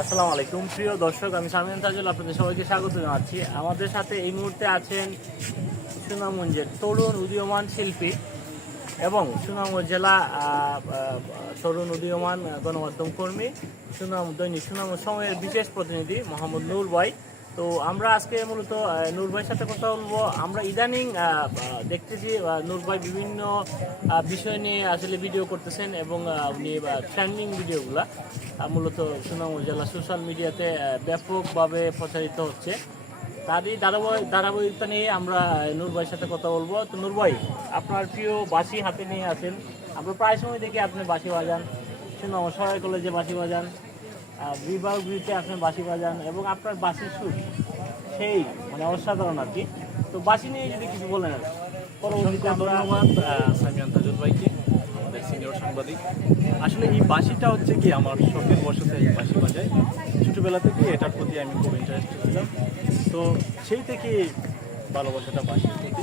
আসসালামু আলাইকুম প্রিয় দর্শক, আমি সামিয়ান তাজুল আপনাদের সবাইকে স্বাগত জানাচ্ছি। আমাদের সাথে এই মুহূর্তে আছেন সুনামগঞ্জের তরুণ উদীয়মান শিল্পী এবং সুনামগঞ্জ জেলা তরুণ উদীয়মান গণমাধ্যম কর্মী, দৈনিক সুনামগঞ্জ সময়ের বিশেষ প্রতিনিধি মোহাম্মদ নূর ভাই। তো আমরা আজকে মূলত নূর ভাইয়ের সাথে কথা বলবো। আমরা ইদানিং দেখতেছি নূর ভাই বিভিন্ন বিষয় নিয়ে আসলে ভিডিও করতেছেন এবং উনি ট্রেন্ডিং ভিডিওগুলা মূলত সুনামগঞ্জ জেলা সোশ্যাল মিডিয়াতে ব্যাপকভাবে প্রচারিত হচ্ছে। তারই ধারাবাহিকতা নিয়ে আমরা নূর ভাইয়ের সাথে কথা বলবো। তো নূর ভাই, আপনার প্রিয় বাঁশি হাতে নিয়ে আছেন, আমরা প্রায় সময় দেখি আপনি বাঁশি বাজান, সুনামগঞ্জ সরাই কলেজে বাঁশি বাজান, বিভাগগুলিতে আপনি বাঁশি বাজান এবং আপনার বাঁশির সুর সেই অসাধারণ আর কি। তো বাঁশি নিয়ে যদি কিছু বলেন। পরবর্তীতে ধন্যবাদ সামিয়ান তাজুল ভাইকে, আমাদের সিনিয়র সাংবাদিক। আসলে এই বাঁশিটা হচ্ছে কি আমার শখের বশতে এই বাঁশি বাজাই। ছোটোবেলা থেকে এটার প্রতি আমি খুব ইন্টারেস্টেড ছিলাম, তো সেই থেকে ভালোবাসাটা বাঁশির প্রতি।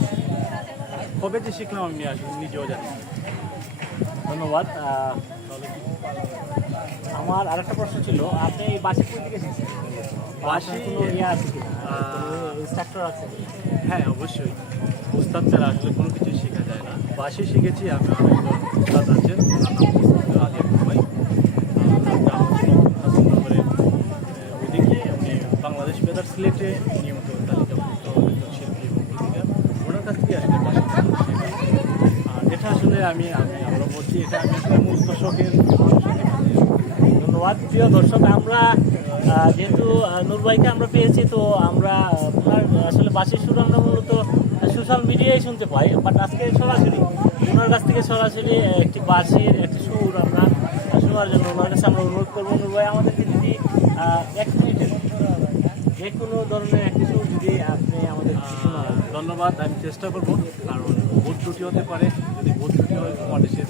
কবে যে শিখলাম আমি আসলে নিজেও জানি। ধন্যবাদ। আমার আরেকটা প্রশ্ন ছিল, আপনি এই বাঁশি কোথা থেকে শিখছেন? বাঁশি কোনো ইয়ে আছে কিনা, ইনস্ট্রাক্টর আছে? হ্যাঁ, অবশ্যই। উস্তাদ ছাড়া আসলে কোনো কিছু শেখা যায় না। বাঁশি শিখেছি আমি অনেকজন উস্তাদ আছেন, আলিয়া ভাই, হাসিনগরের ওইদিকে উনি বাংলাদেশ বেতার সিলেটে নিয়মিত তালিকাভুক্ত একজন শিল্পী এবং গীতিকার। ওনার কাছ থেকে আসলে বাঁশি শেখা। আর এটা আসলে আমরা বলছি এটা আমি আসলে মূল দর্শকের। ধন্যবাদ। প্রিয় দর্শক, আমরা যেহেতু নূর ভাইকে আমরা পেয়েছি, তো আমরা ওনার আসলে বাঁশির সুর আমরা মূলত সোশ্যাল মিডিয়ায় শুনতে পাই, বাট আজকে সরাসরি ওনার কাছ থেকে সরাসরি একটি বাঁশির একটি সুর আমরা শোনার জন্য ওনার কাছে আমরা অনুরোধ করবো। নূর ভাই, আমাদেরকে যদি 1 মিনিটের যে কোনো ধরনের একটি সুর যদি আপনি আমাদের ধন্যবাদ। আমি চেষ্টা করবো, কারণ ভুল ত্রুটি হতে পারে। যদি ভুল ত্রুটি হয় তোমার দেশে